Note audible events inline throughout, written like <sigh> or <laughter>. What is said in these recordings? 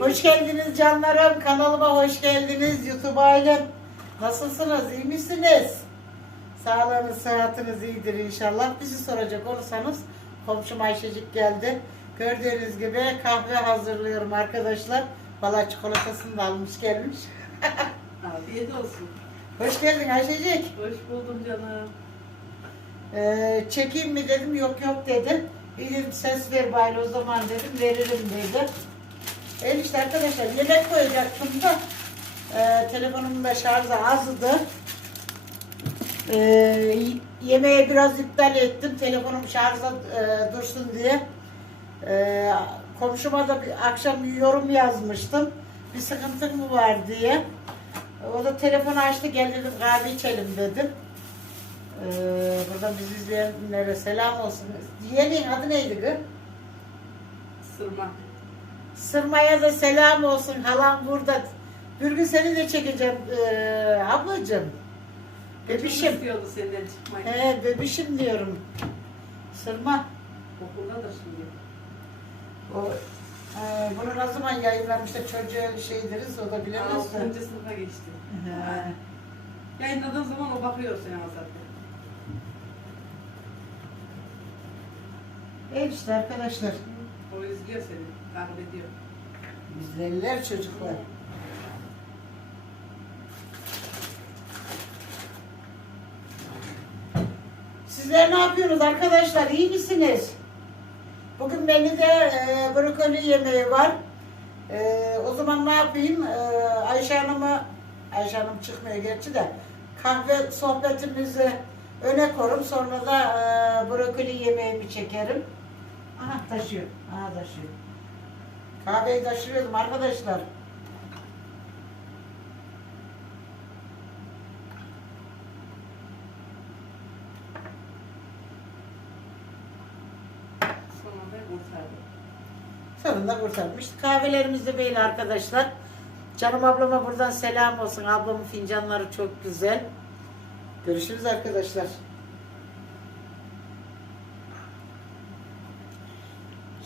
Hoş geldiniz canlarım. Kanalıma hoş geldiniz. YouTube ailem. Nasılsınız? İyi misiniz? Sağlığınız, sıhhatiniz iyidir inşallah. Bizi soracak olursanız komşum Ayşecik geldi. Gördüğünüz gibi kahve hazırlıyorum arkadaşlar. Valla çikolatasını da almış gelmiş. <laughs> Afiyet olsun. Hoş geldin Ayşecik. Hoş buldum canım. Ee, çekeyim mi dedim yok yok dedim. Dedim ses ver bari o zaman dedim veririm dedi. El işte arkadaşlar yemek koyacaktım da e, telefonumun da şarjı azdı. E, yemeği biraz iptal ettim telefonum şarjda e, dursun diye. E, komşuma da bir akşam yorum yazmıştım. Bir sıkıntın mı var diye. O da telefonu açtı gel dedim kahve içelim dedim. Ee, buradan bizi izleyenlere selam olsun. Yeğenin adı neydi kız? Sırma. Sırmaya da selam olsun. Halam burada. Bir gün seni de çekeceğim ee, ablacığım. Bebişim. istiyordu senden çıkmayı. He bebişim diyorum. Sırma. Okuldadır şimdi. O, ee, bunu ne zaman yayınlamışlar çocuğa şey deriz o da bilemez de. Altıncı sınıfa geçti. He. Yayınladığın zaman o bakıyor sana zaten. Evet işte arkadaşlar. O izliyor seni. Takip ediyor. Bizlerler çocuklar. Sizler ne yapıyorsunuz arkadaşlar? İyi misiniz? Bugün menüde e, brokoli yemeği var. E, o zaman ne yapayım? E, Ayşe Hanım'a, Ayşe Hanım çıkmıyor gerçi de kahve sohbetimizi öne korum. Sonra da e, brokoli yemeğimi çekerim. Aha taşıyor. Aha taşıyor. Kahveyi taşıyordum arkadaşlar. Sonunda kurtarmıştık. Kahvelerimiz de böyle arkadaşlar. Canım ablama buradan selam olsun. Ablamın fincanları çok güzel. Görüşürüz arkadaşlar.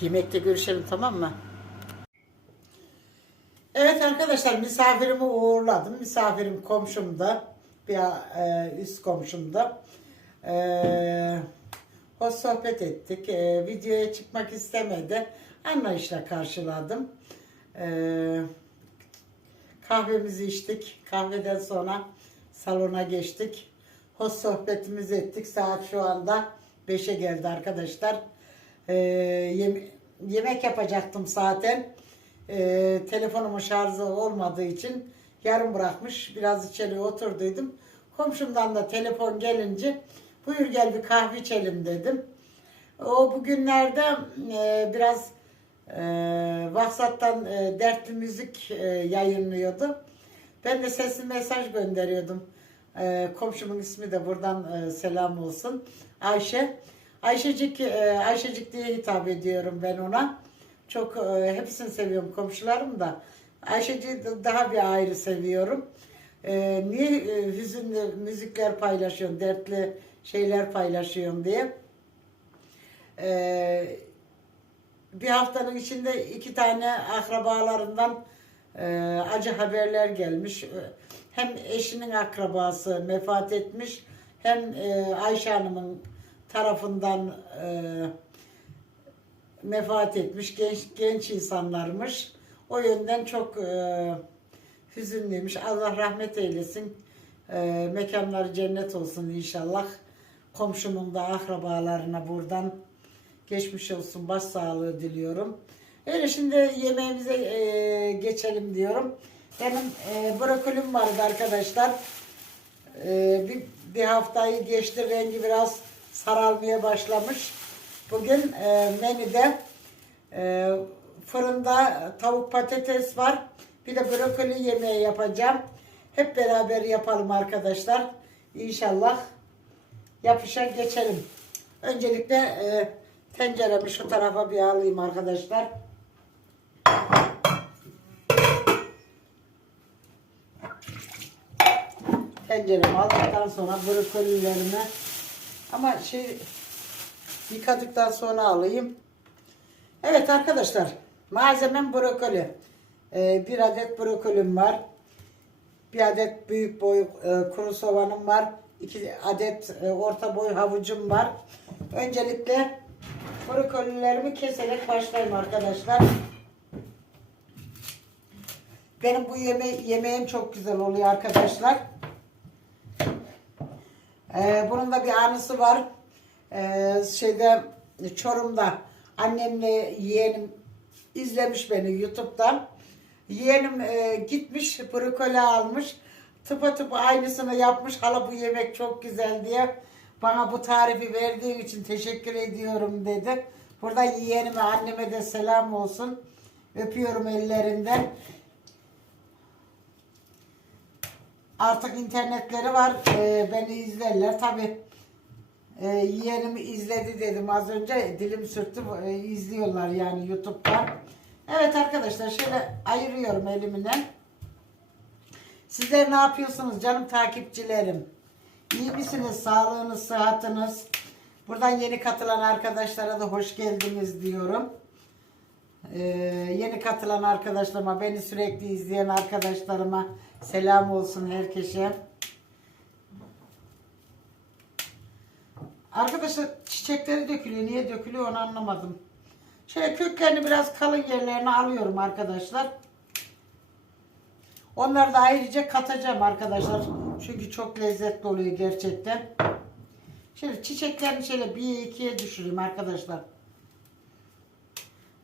Yemekte görüşelim tamam mı? Evet arkadaşlar misafirimi uğurladım. Misafirim komşumda. Bir e, üst komşumda. E, hoş sohbet ettik. E, videoya çıkmak istemedi. Anlayışla karşıladım. E, kahvemizi içtik. Kahveden sonra salona geçtik. Hoş sohbetimizi ettik. Saat şu anda 5'e geldi arkadaşlar. E, yem- yemek yapacaktım zaten. E, telefonumun şarjı olmadığı için yarım bırakmış. Biraz içeri oturduydum. Komşumdan da telefon gelince buyur gel bir kahve içelim dedim. O bugünlerde e, biraz e, WhatsApp'tan e, dertli müzik e, yayınlıyordu. Ben de sesli mesaj gönderiyordum. E, komşumun ismi de buradan e, selam olsun. Ayşe. Ayşecik, e, Ayşecik diye hitap ediyorum ben ona. Çok e, hepsini seviyorum komşularım da. Ayşecik'i de daha bir ayrı seviyorum. E, niye e, hüzünlü müzikler paylaşıyorsun, dertli şeyler paylaşıyorsun diye. E, bir haftanın içinde iki tane akrabalarından e, acı haberler gelmiş. E, Hem eşinin akrabası vefat etmiş, hem e, Ayşe Hanım'ın tarafından e, vefat etmiş genç genç insanlarmış. O yönden çok e, hüzünlüymüş. Allah rahmet eylesin. E, mekanları cennet olsun inşallah. Komşumun da akrabalarına buradan geçmiş olsun. Başsağlığı diliyorum. Öyle şimdi yemeğimize e, geçelim diyorum. Benim e, brokolim vardı arkadaşlar. E, bir, bir haftayı geçti. Rengi biraz sararmaya başlamış. Bugün e, menüde e, fırında tavuk patates var. Bir de brokoli yemeği yapacağım. Hep beraber yapalım arkadaşlar. İnşallah yapışa geçelim. Öncelikle e, tenceremi şu tarafa bir alayım arkadaşlar. Tenceremi aldıktan sonra brokolilerimi ama şey yıkadıktan sonra alayım. Evet arkadaşlar Malzemem brokoli. Ee, bir adet brokolim var. Bir adet büyük boy e, kuru soğanım var. İki adet e, orta boy havucum var. Öncelikle brokolilerimi keserek başlayayım arkadaşlar. Benim bu yeme yemeğim çok güzel oluyor arkadaşlar. Ee, bunun da bir anısı var. Ee, şeyde Çorum'da annemle yeğenim izlemiş beni YouTube'dan. Yeğenim e, gitmiş brokoli almış. Tıpa tıpa aynısını yapmış. Hala bu yemek çok güzel diye. Bana bu tarifi verdiğin için teşekkür ediyorum dedi. Burada yeğenime anneme de selam olsun. Öpüyorum ellerinden. Artık internetleri var. Ee, beni izlerler. Tabi yeğenimi izledi dedim az önce. Dilim sürttü. E, izliyorlar yani YouTube'dan. Evet arkadaşlar şöyle ayırıyorum elimden. Sizler ne yapıyorsunuz canım takipçilerim? İyi misiniz? Sağlığınız, sıhhatiniz? Buradan yeni katılan arkadaşlara da hoş geldiniz diyorum. Ee, yeni katılan arkadaşlarıma, beni sürekli izleyen arkadaşlarıma selam olsun herkese. Arkadaşlar çiçekleri dökülüyor. Niye dökülüyor onu anlamadım. Şöyle köklerini biraz kalın yerlerine alıyorum arkadaşlar. Onları da ayrıca katacağım arkadaşlar. Çünkü çok lezzetli oluyor gerçekten. Şöyle çiçeklerini şöyle bir ikiye düşüreyim arkadaşlar.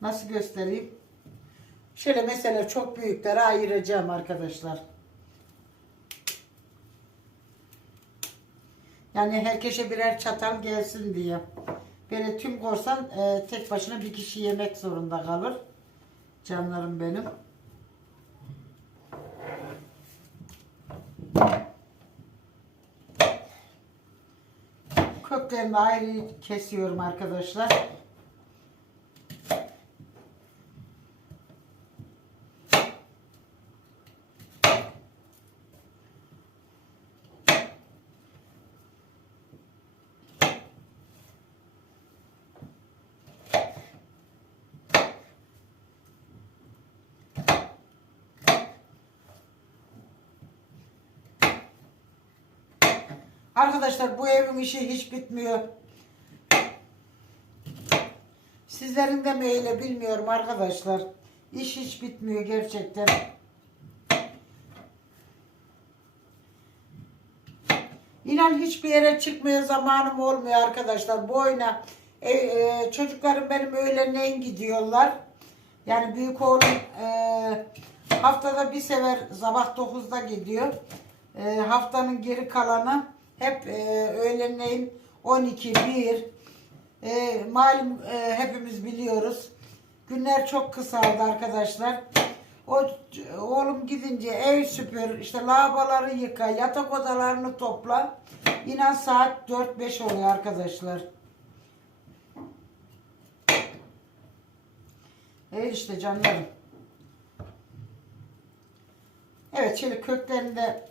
Nasıl göstereyim? Şöyle mesela çok büyükleri ayıracağım arkadaşlar. Yani herkese birer çatal gelsin diye. Böyle tüm korsan e, tek başına bir kişi yemek zorunda kalır. Canlarım benim. Köklerini ayrı kesiyorum arkadaşlar. Arkadaşlar bu evin işi hiç bitmiyor. Sizlerin de mi bilmiyorum arkadaşlar. İş hiç bitmiyor gerçekten. İnan hiçbir yere çıkmaya zamanım olmuyor arkadaşlar. Bu oyuna e, e, çocuklarım benim öğlenleyin gidiyorlar. Yani büyük oğlum e, haftada bir sefer sabah 9'da gidiyor. E, haftanın geri kalanı hep e, öğlenleyin 12, 1. E, malum e, hepimiz biliyoruz. Günler çok kısaldı arkadaşlar. O oğlum gidince ev süpür, işte lavaboları yıka, yatak odalarını topla. İnan saat 4-5 oluyor arkadaşlar. Evet işte canlarım. Evet şöyle köklerini de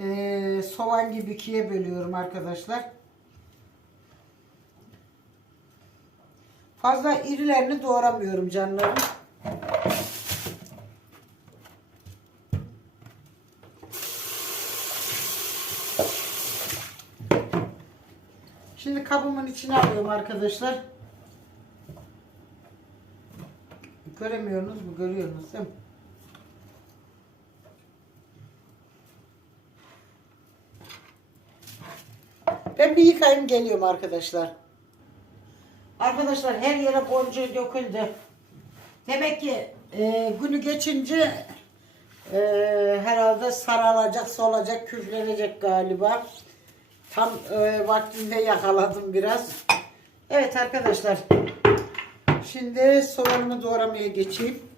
e, soğan gibi ikiye bölüyorum arkadaşlar. Fazla irilerini doğramıyorum canlarım. Şimdi kabımın içine alıyorum arkadaşlar. Göremiyorsunuz mu? Görüyorsunuz değil mi? Ben bir yıkayayım geliyorum arkadaşlar. Arkadaşlar her yere boncuğu döküldü. Demek ki e, günü geçince e, herhalde saralacak, solacak, küflenecek galiba. Tam e, vaktinde yakaladım biraz. Evet arkadaşlar. Şimdi soğanımı doğramaya geçeyim.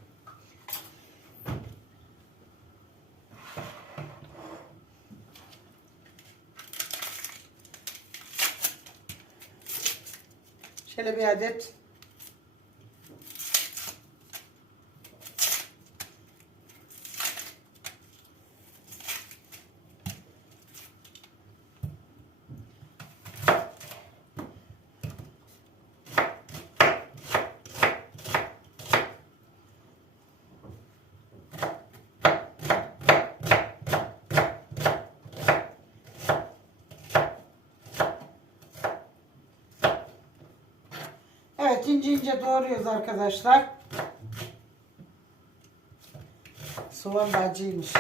كلمه هذه ince ince doğruyoruz arkadaşlar. Soğan da acıymış.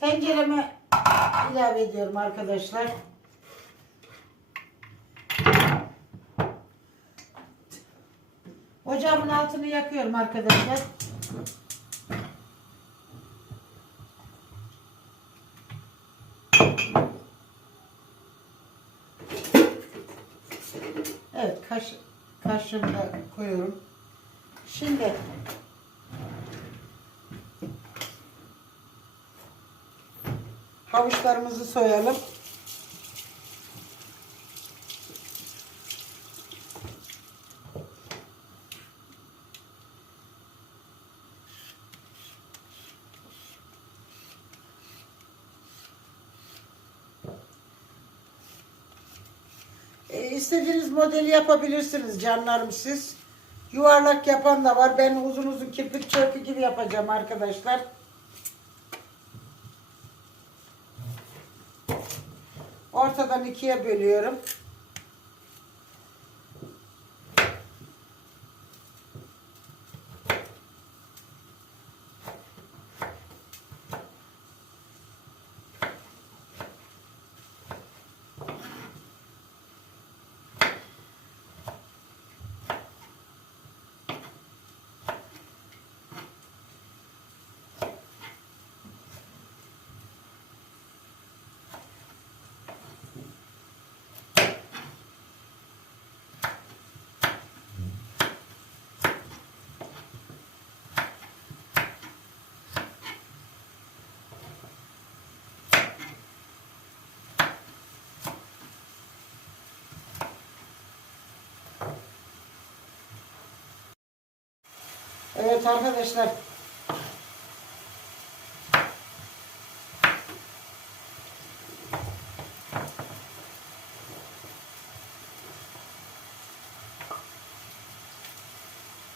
Tencereme ilave ediyorum arkadaşlar. Ocağımın altını yakıyorum arkadaşlar. Evet, kaş, kaşığını koyuyorum. Şimdi havuçlarımızı soyalım. E, istediğiniz modeli yapabilirsiniz canlarım siz. Yuvarlak yapan da var. Ben uzun uzun kirpik çörpü gibi yapacağım arkadaşlar. Ortadan ikiye bölüyorum. Evet arkadaşlar.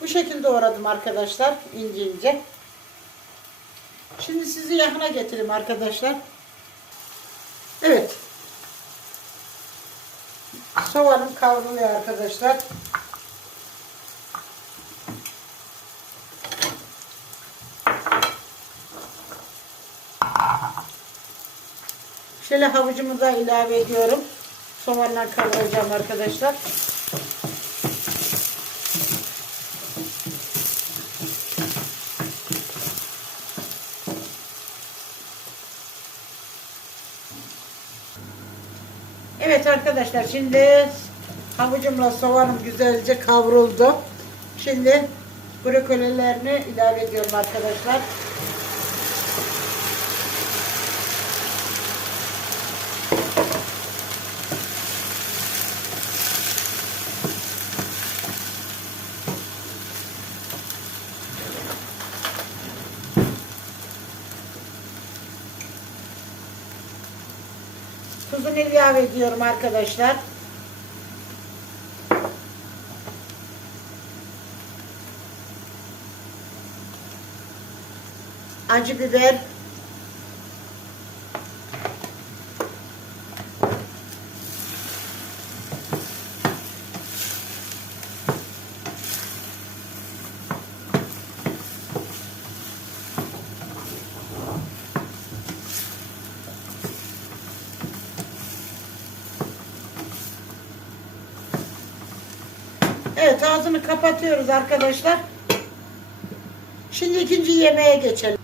Bu şekilde doğradım arkadaşlar. ince ince. Şimdi sizi yakına getireyim arkadaşlar. Evet. Soğanım kavruluyor arkadaşlar. Şöyle havucumu da ilave ediyorum. Soğanla kavuracağım arkadaşlar. Evet arkadaşlar şimdi havucumla soğanım güzelce kavruldu. Şimdi brokolilerini ilave ediyorum arkadaşlar. İlave ediyorum arkadaşlar. Acı biber. Evet ağzını kapatıyoruz arkadaşlar. Şimdi ikinci yemeğe geçelim.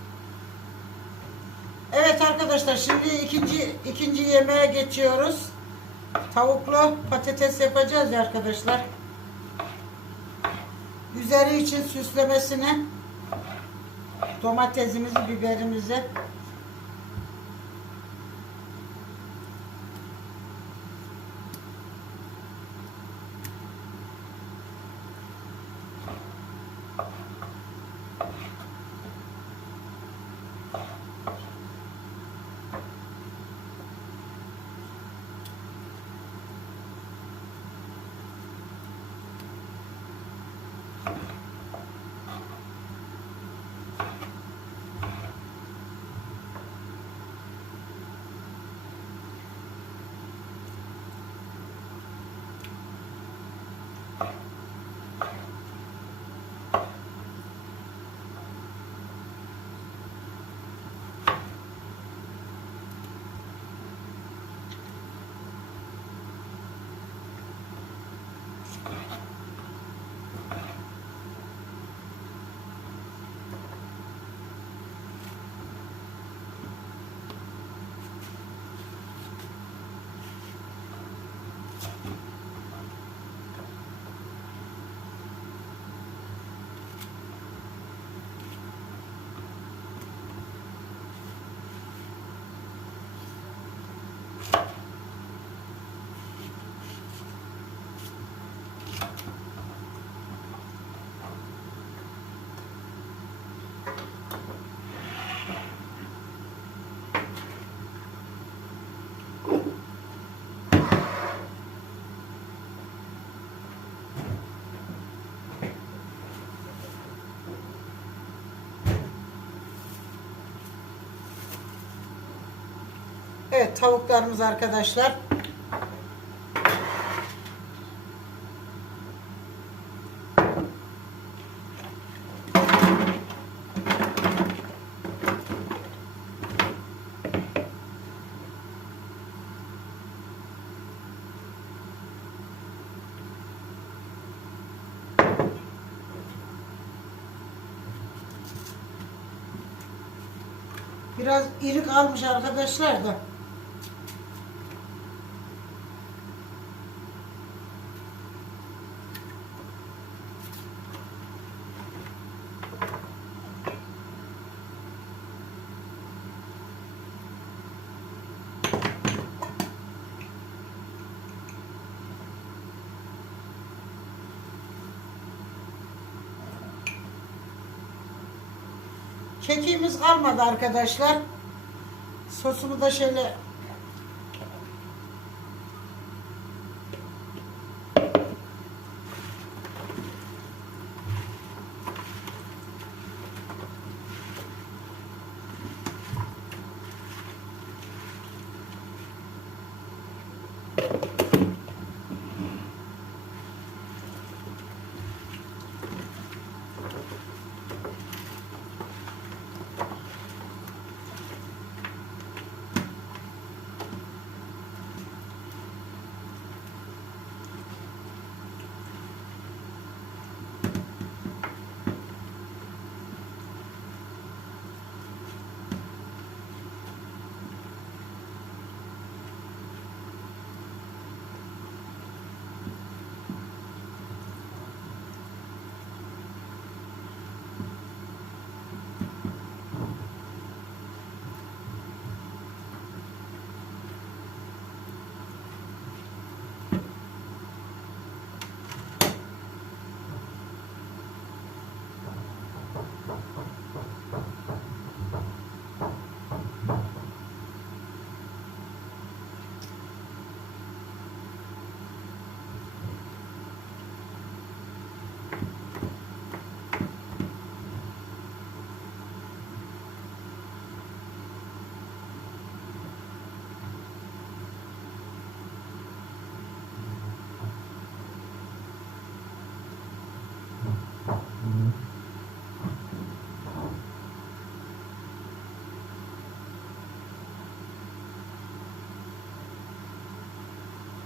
Evet arkadaşlar şimdi ikinci ikinci yemeğe geçiyoruz. Tavuklu patates yapacağız ya arkadaşlar. Üzeri için süslemesine domatesimizi, biberimizi Evet tavuklarımız arkadaşlar. Biraz iri kalmış arkadaşlar da. Kalmadı arkadaşlar. Sosumu da şöyle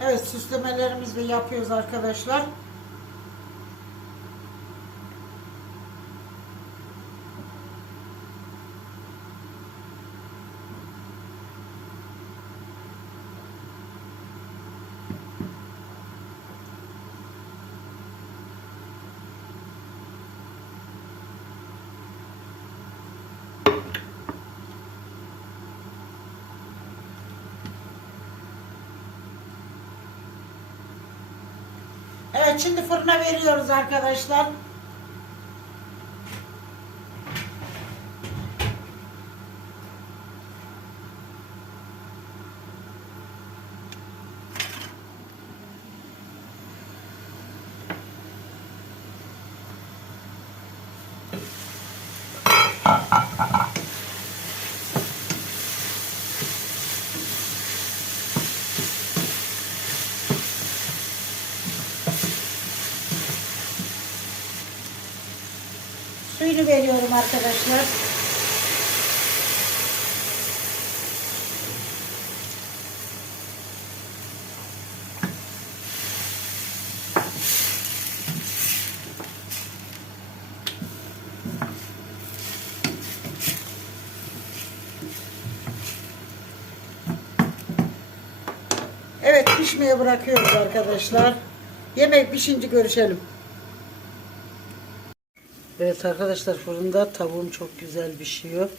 Evet süslemelerimizi yapıyoruz arkadaşlar. Şimdi fırına veriyoruz arkadaşlar. Suyunu veriyorum arkadaşlar. Evet pişmeye bırakıyoruz arkadaşlar. Yemek pişince görüşelim. Evet arkadaşlar fırında tavuğum çok güzel pişiyor.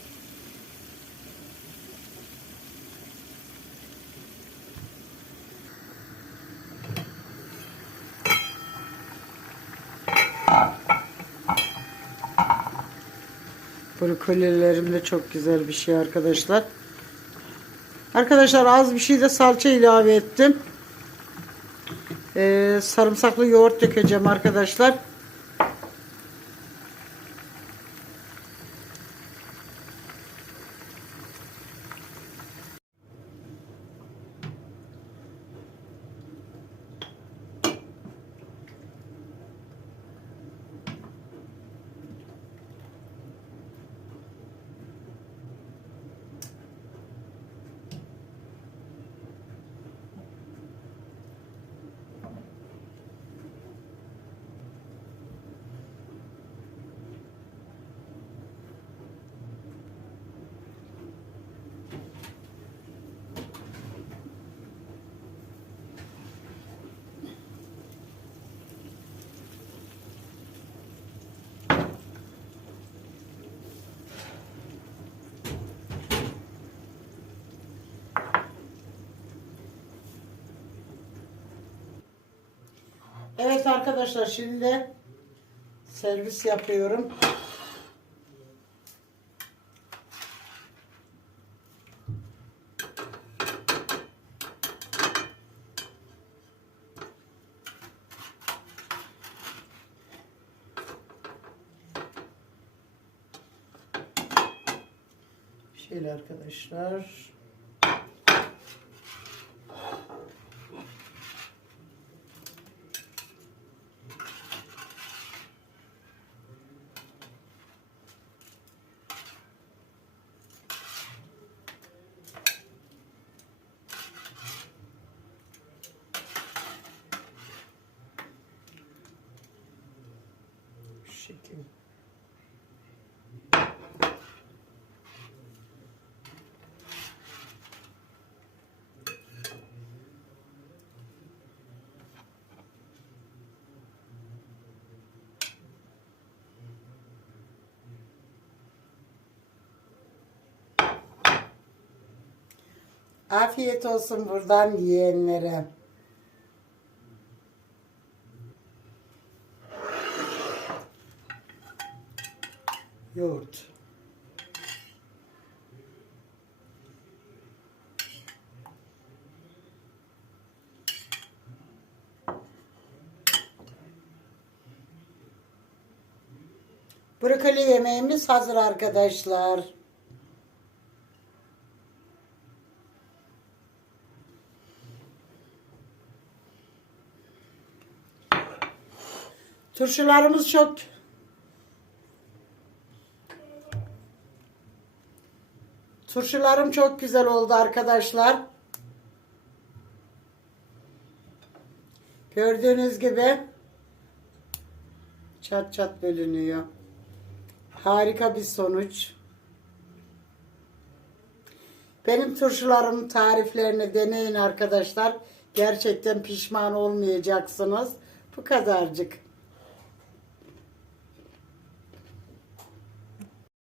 Brokolilerim de çok güzel bir şey arkadaşlar. Arkadaşlar az bir şey de salça ilave ettim. Ee, sarımsaklı yoğurt dökeceğim arkadaşlar. Evet arkadaşlar şimdi servis yapıyorum. Şöyle arkadaşlar. Şekil. Afiyet olsun buradan yiyenlere. Yoğurt. Brokoli yemeğimiz hazır arkadaşlar. Turşularımız çok Turşularım çok güzel oldu arkadaşlar. Gördüğünüz gibi çat çat bölünüyor. Harika bir sonuç. Benim turşularımın tariflerini deneyin arkadaşlar. Gerçekten pişman olmayacaksınız. Bu kadarcık.